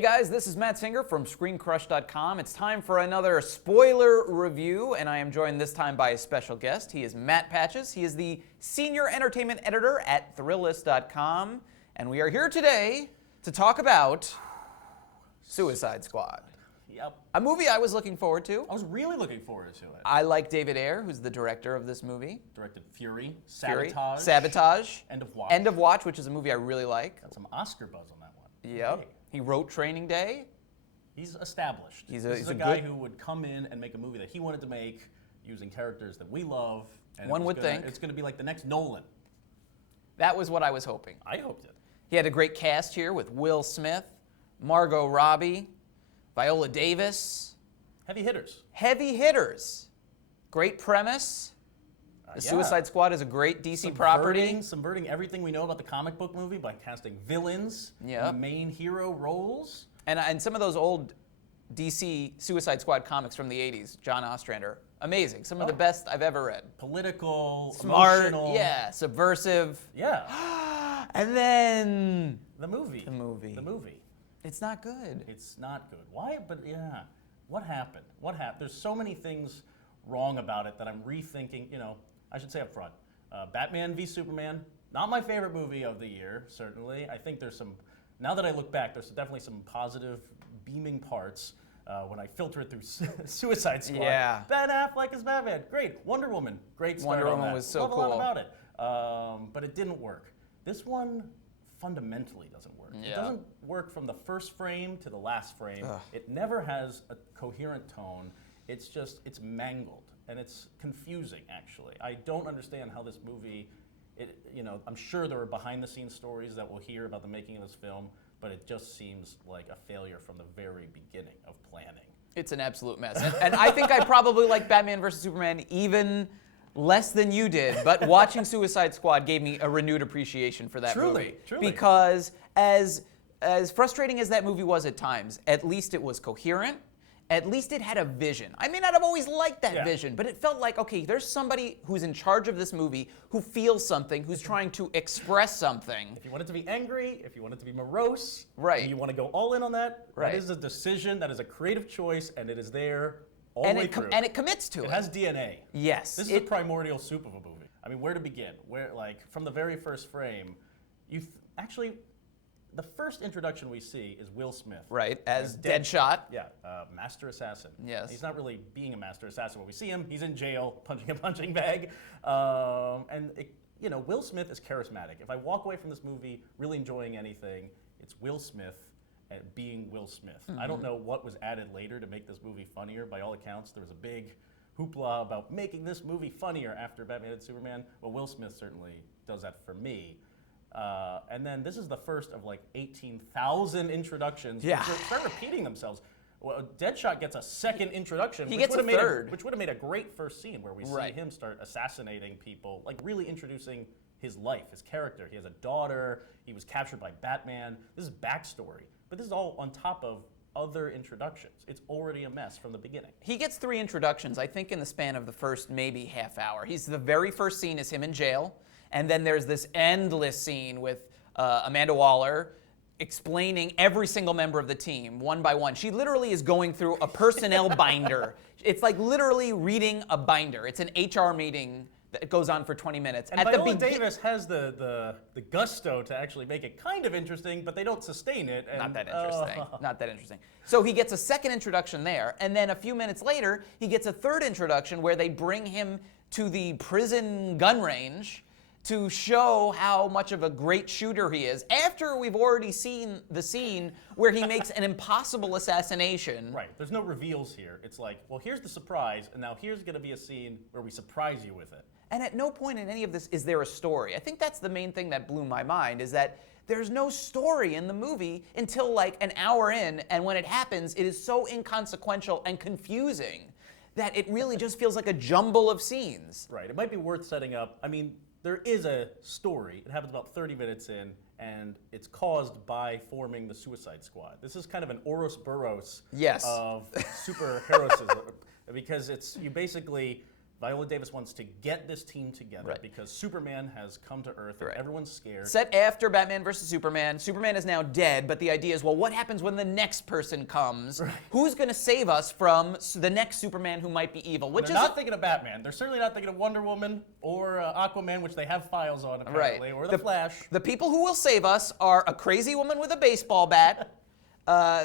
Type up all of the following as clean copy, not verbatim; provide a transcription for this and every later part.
guys, this is Matt Singer from ScreenCrush.com. It's time for another spoiler review, and I am joined this time by a special guest. He is Matt Patches. He is the senior entertainment editor at Thrillist.com, and we are here today to talk about Suicide Squad. Yep. A movie I was looking forward to. I was really looking forward to it. I like David Ayer, who's the director of this movie. Directed Fury, Sabotage. Sabotage. End of Watch. End of Watch, which is a movie I really like. Got some Oscar buzz on that one. Yep. Hey. He wrote Training Day. He's established. He's a guy who would come in and make a movie that he wanted to make using characters that we love. And One would think. It's going to be like the next Nolan. That was what I was hoping. I hoped it. He had a great cast here with Will Smith, Margot Robbie, Viola Davis. Heavy hitters. Heavy hitters. Great premise. The Suicide Squad is a great DC property. Subverting everything we know about the comic book movie by casting villains in the main hero roles. And some of those old DC Suicide Squad comics from the 80s, John Ostrander, amazing. Some of the best I've ever read. Political, smart, emotional. yeah, subversive. Yeah. And then The movie. It's not good. It's not good. Why? But yeah. What happened? There's so many things wrong about it that I'm rethinking. I should say up front. Batman v Superman, not my favorite movie of the year, certainly. I think there's some, now that I look back, there's definitely some positive, beaming parts when I filter it through Suicide Squad. Yeah. Ben Affleck is Batman. Great. Wonder Woman. Great start Wonder on Woman that. was so Love cool. a lot about it. But it didn't work. This one fundamentally doesn't work. Yeah. It doesn't work from the first frame to the last frame. It never has a coherent tone. It's mangled. And it's confusing, actually. I don't understand how this movie, I'm sure there are behind-the-scenes stories that we'll hear about the making of this film, but it just seems like a failure from the very beginning of planning. It's an absolute mess. And I think I probably like Batman vs. Superman even less than you did, but watching Suicide Squad gave me a renewed appreciation for that movie. Truly. Because as frustrating as that movie was at times, at least it was coherent. At least it had a vision. I may not have always liked that vision, but it felt like, okay, there's somebody who's in charge of this movie who feels something, who's trying to express something. If you want it to be angry, if you want it to be morose, right. and you want to go all in on that, right. That is a decision, that is a creative choice, and it is there all the way through. And it commits to it. It has DNA. Yes. This is the primordial soup of a movie. I mean, where to begin? From the very first frame, actually, the first introduction we see is Will Smith. Right, as Deadshot. Yeah, master assassin. Yes. He's not really being a master assassin when we see him. He's in jail, punching a punching bag. Will Smith is charismatic. If I walk away from this movie really enjoying anything, it's Will Smith being Will Smith. I don't know what was added later to make this movie funnier. By all accounts, there was a big hoopla about making this movie funnier after Batman and Superman. Well, Will Smith certainly does that for me. And then this is the first of 18,000 introductions, which start repeating themselves. Well, Deadshot gets a second introduction, He gets a third. which would have made a great first scene where we see him start assassinating people, really introducing his life, his character. He has a daughter. He was captured by Batman. This is backstory, but this is all on top of other introductions. It's already a mess from the beginning. He gets 3 introductions, I think, in the span of the first maybe half hour. The very first scene is him in jail. And then there's this endless scene with Amanda Waller explaining every single member of the team one by one. She literally is going through a personnel binder. It's like literally reading a binder. It's an HR meeting that goes on for 20 minutes. And Viola Davis has the gusto to actually make it kind of interesting, but they don't sustain it. And, not that interesting. Not that interesting. So he gets a second introduction there, and then a few minutes later, he gets a third introduction where they bring him to the prison gun range to show how much of a great shooter he is, after we've already seen the scene where he makes an impossible assassination. Right, there's no reveals here. It's like, well, here's the surprise, and now here's going to be a scene where we surprise you with it. And at no point in any of this is there a story. I think that's the main thing that blew my mind, is that there's no story in the movie until an hour in, and when it happens, it is so inconsequential and confusing that it really just feels like a jumble of scenes. Right, it might be worth setting up. I mean, there is a story. It happens about 30 minutes in, and it's caused by forming the Suicide Squad. This is kind of an Ouroboros of superheroism, because you basically Viola Davis wants to get this team together Right. because Superman has come to Earth and Right. everyone's scared. Set after Batman versus Superman. Superman is now dead, but the idea is, well, what happens when the next person comes? Right. Who's going to save us from the next Superman who might be evil? Which They're not thinking of Batman. They're certainly not thinking of Wonder Woman or Aquaman, which they have files on apparently, or the Flash. The people who will save us are a crazy woman with a baseball bat,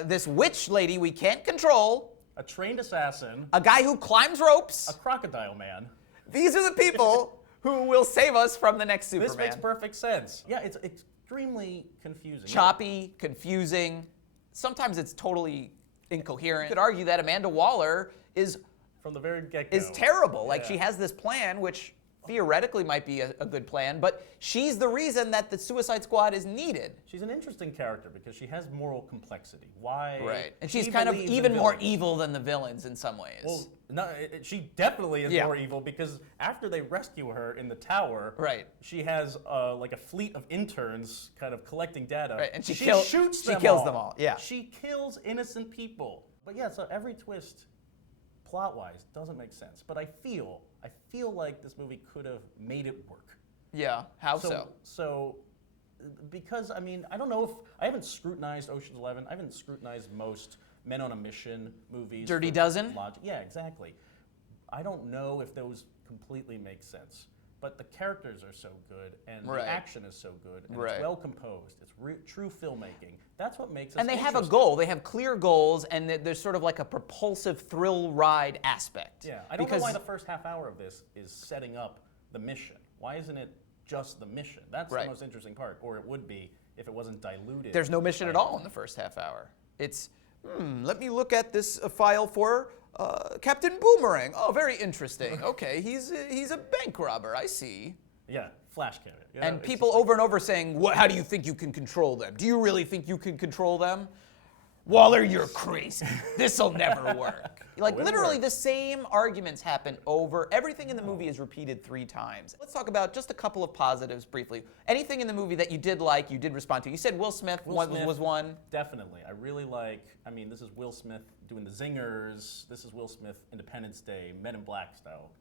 this witch lady we can't control, A trained assassin, a guy who climbs ropes. a crocodile man. These are the people who will save us from the next Superman. This makes perfect sense. Yeah, it's extremely confusing. Choppy, confusing. Sometimes it's totally incoherent. You could argue that Amanda Waller is From the very get-go. terrible. Like, Yeah. she has this plan, which theoretically might be a good plan, but she's the reason that the Suicide Squad is needed. She's an interesting character because she has moral complexity. Why? Right. And she's she kind of believes in even more villains. evil than the villains in some ways. Well, no, she definitely is Yeah. more evil because after they rescue her in the tower, Right. she has like a fleet of interns kind of collecting data. Right, and she shoots she them kills all. them all, yeah. She kills innocent people. But yeah, so every twist, plot-wise, doesn't make sense. But I feel like this movie could have made it work. Yeah, how so? So, because, I mean, I don't know if, I haven't scrutinized Ocean's 11. I haven't scrutinized most Men on a Mission movies. Dirty for Dozen? logic. Yeah, exactly. I don't know if those completely make sense. But the characters are so good, and Right. the action is so good, and Right. it's well composed. It's true filmmaking. That's what makes us And they have a interesting. goal. They have clear goals, and there's sort of like a propulsive thrill ride aspect. Yeah, I don't because know why the first half hour of this is setting up the mission. Why isn't it just the mission? That's Right. the most interesting part, or it would be if it wasn't diluted. there's no mission at all in the first half hour. It's, let me look at this file for Captain Boomerang. Oh, very interesting. Okay, he's a bank robber. I see. Yeah, flash cannon. Yeah, And it's people just like- over and over saying, how do you think you can control them? Do you really think you can control them? Waller, you're crazy. This'll never work. Like, it'll literally work. the same arguments happen over. Everything in the movie is repeated 3 times. Let's talk about just a couple of positives briefly. Anything in the movie that you did like, you did respond to. You said Will Smith, was one. Definitely. I really like, I mean, this is Will Smith doing the zingers. This is Will Smith, Independence Day, Men in Black style.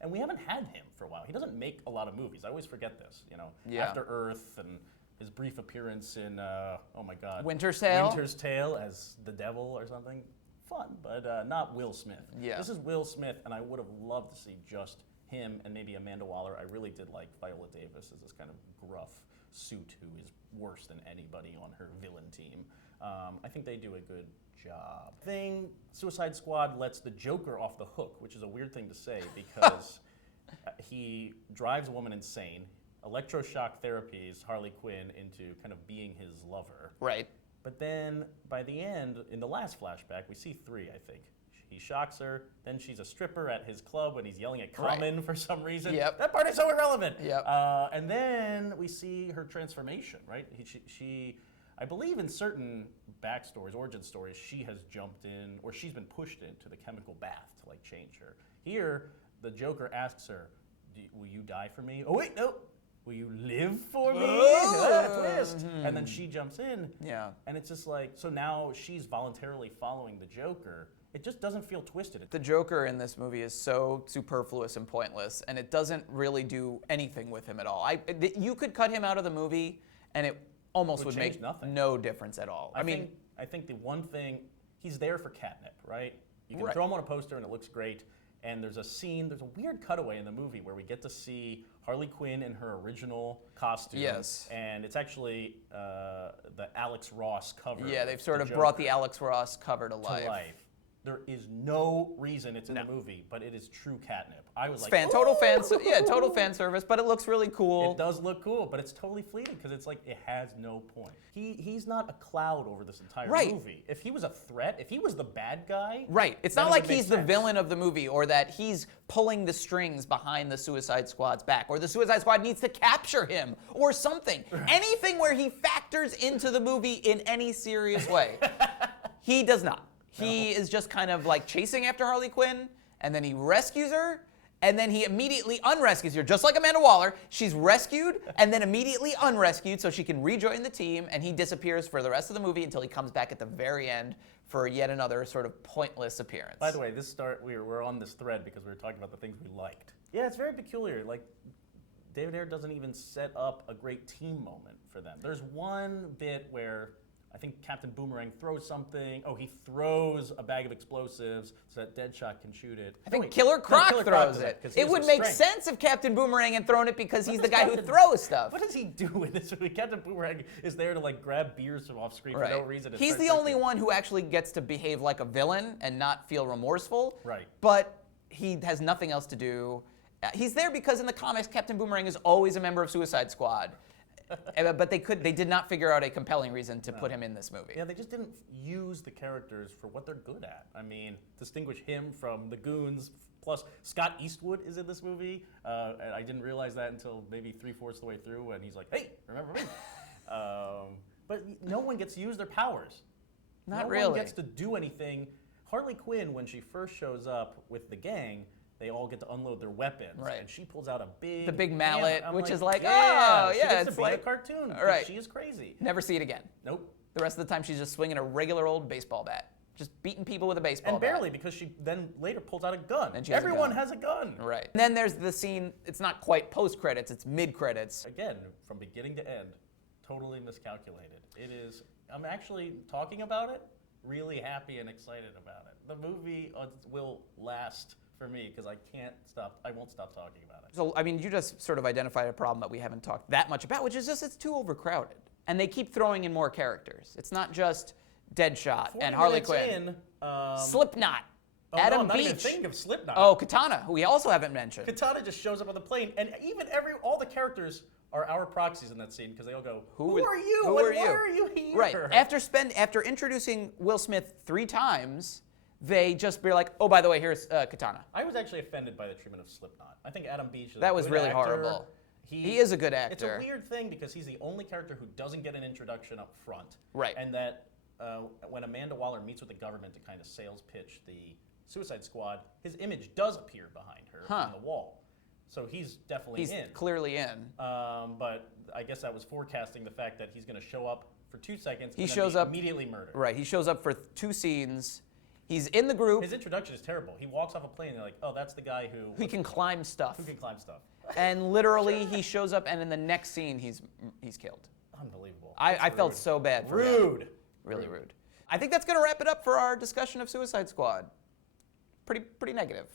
And we haven't had him for a while. He doesn't make a lot of movies. I always forget this, you know. Yeah. After Earth and his brief appearance in, oh my God. Winter's Tale? Winter's Tale as the devil or something. Fun, but not Will Smith. Yeah. This is Will Smith, and I would have loved to see just him and maybe Amanda Waller. I really did like Viola Davis as this kind of gruff suit who is worse than anybody on her villain team. I think they do a good job. Suicide Squad lets the Joker off the hook, which is a weird thing to say because he drives a woman insane, electroshock therapies Harley Quinn into kind of being his lover. Right. But then by the end, in the last flashback, we see 3, I think. He shocks her, then she's a stripper at his club when he's yelling at Common for some reason. Yep. That part is so irrelevant. Yep. And then we see her transformation, right? She, I believe in certain backstories, origin stories, she has jumped in, or she's been pushed into the chemical bath to like change her. Here, the Joker asks her, will you die for me? Oh wait, no. Will you live for me? Twist. And then she jumps in. Yeah. And it's just like, so now she's voluntarily following the Joker. It just doesn't feel twisted. The Joker in this movie is so superfluous and pointless, and it doesn't really do anything with him at all. You could cut him out of the movie, and it almost would change make nothing. no difference at all. I think the one thing, he's there for catnip, right? You can Right. throw him on a poster and it looks great. And there's a scene, there's a weird cutaway in the movie where we get to see Harley Quinn in her original costume. Yes. And it's actually the Alex Ross cover. Yeah, they've sort the of brought Joker the Alex Ross cover to life. to life. There is no reason it's in the movie, but it is true catnip. I was like, Total fan service, but it looks really cool. it does look cool, but it's totally fleeting because it's like it has no point. He's not a cloud over this entire Right. movie. If he was a threat, if he was the bad guy, Right. It's then not it like would make he's the sense. villain of the movie or that he's pulling the strings behind the Suicide Squad's back or the Suicide Squad needs to capture him or something. Anything where he factors into the movie in any serious way. He does not. He is just kind of like chasing after Harley Quinn and then he rescues her and then he immediately unrescues her, just like Amanda Waller. She's rescued and then immediately unrescued so she can rejoin the team, and he disappears for the rest of the movie until he comes back at the very end for yet another sort of pointless appearance. By the way, we're on this thread because we were talking about the things we liked. Yeah, it's very peculiar. Like, David Ayer doesn't even set up a great team moment for them. There's one bit where I think Captain Boomerang throws something. Oh, he throws a bag of explosives so that Deadshot can shoot it. I think Killer Croc throws it. It would make sense if Captain Boomerang had thrown it because he's the guy who throws stuff. What does he do in this movie? Captain Boomerang is there to like grab beers from off screen for no reason. He's the only one who actually gets to behave like a villain and not feel remorseful. Right. But he has nothing else to do. He's there because in the comics, Captain Boomerang is always a member of Suicide Squad. But they did not figure out a compelling reason to put him in this movie. Yeah, they just didn't use the characters for what they're good at. I mean, distinguish him from the goons. Plus, Scott Eastwood is in this movie. And I didn't realize that until maybe 3/4 of the way through, and he's like, "Hey, remember me?" But no one gets to use their powers. Not no really. No one gets to do anything. Harley Quinn, when she first shows up with the gang, they all get to unload their weapons, and she pulls out the big mallet, hammer. which like, is like, yeah, oh she yeah, gets it's to be like a cartoon. Right. She is crazy. Never see it again. Nope. The rest of the time, she's just swinging a regular old baseball bat, just beating people with a baseball and bat. barely, because she then later pulls out a gun. And everyone has a gun. Right. And then there's the scene. It's not quite post credits. It's mid credits. Again, from beginning to end, totally miscalculated. It is. I'm actually talking about it, really happy and excited about it. The movie will last for me because I won't stop talking about it. So, I mean, you just sort of identified a problem that we haven't talked that much about, which is just it's too overcrowded. And they keep throwing in more characters. It's not just Deadshot and Harley Quinn. Slipknot. Adam I'm not Beach. even thinking of Slipknot. Oh, Katana, who we also haven't mentioned. Katana just shows up on the plane, and even all the characters are our proxies in that scene because they all go, "Who are you? Why are you here?" Right. After introducing Will Smith 3 times, they just be like, "Oh, by the way, here's Katana." I was actually offended by the treatment of Slipknot. I think Adam Beach is that was really actor. horrible. He is a good actor. It's a weird thing because he's the only character who doesn't get an introduction up front. Right. And that when Amanda Waller meets with the government to kind of sales pitch the Suicide Squad, his image does appear behind her on the wall. So he's definitely in. He's clearly in. But I guess that was forecasting the fact that he's going to show up for 2 seconds He and shows then up be immediately murdered. Right. He shows up for 2 scenes. He's in the group. His introduction is terrible. He walks off a plane and they're like, "Oh, that's the guy who can climb stuff." Who can climb stuff. And literally, he shows up, and in the next scene, he's killed. Unbelievable. I felt so bad for him. Rude. Really rude. I think that's going to wrap it up for our discussion of Suicide Squad. Pretty negative.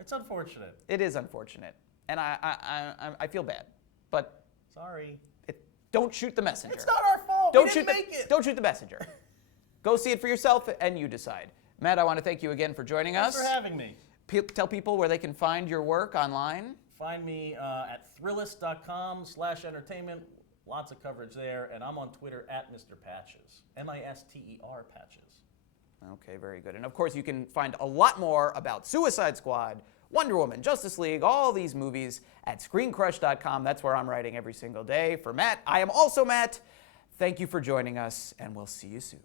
It's unfortunate. It is unfortunate, and I feel bad, but sorry. Don't shoot the messenger. It's not our fault. Don't we shoot didn't make it. Don't shoot the messenger. Go see it for yourself, and you decide. Matt, I want to thank you again for joining us. Thanks for having me. Tell people where they can find your work online. Find me at Thrillist.com/entertainment. Lots of coverage there, and I'm on Twitter at Mr. Patches, Mister Patches. Okay, very good. And of course, you can find a lot more about Suicide Squad, Wonder Woman, Justice League, all these movies at ScreenCrush.com. That's where I'm writing every single day. For Matt, I am also Matt. Thank you for joining us, and we'll see you soon.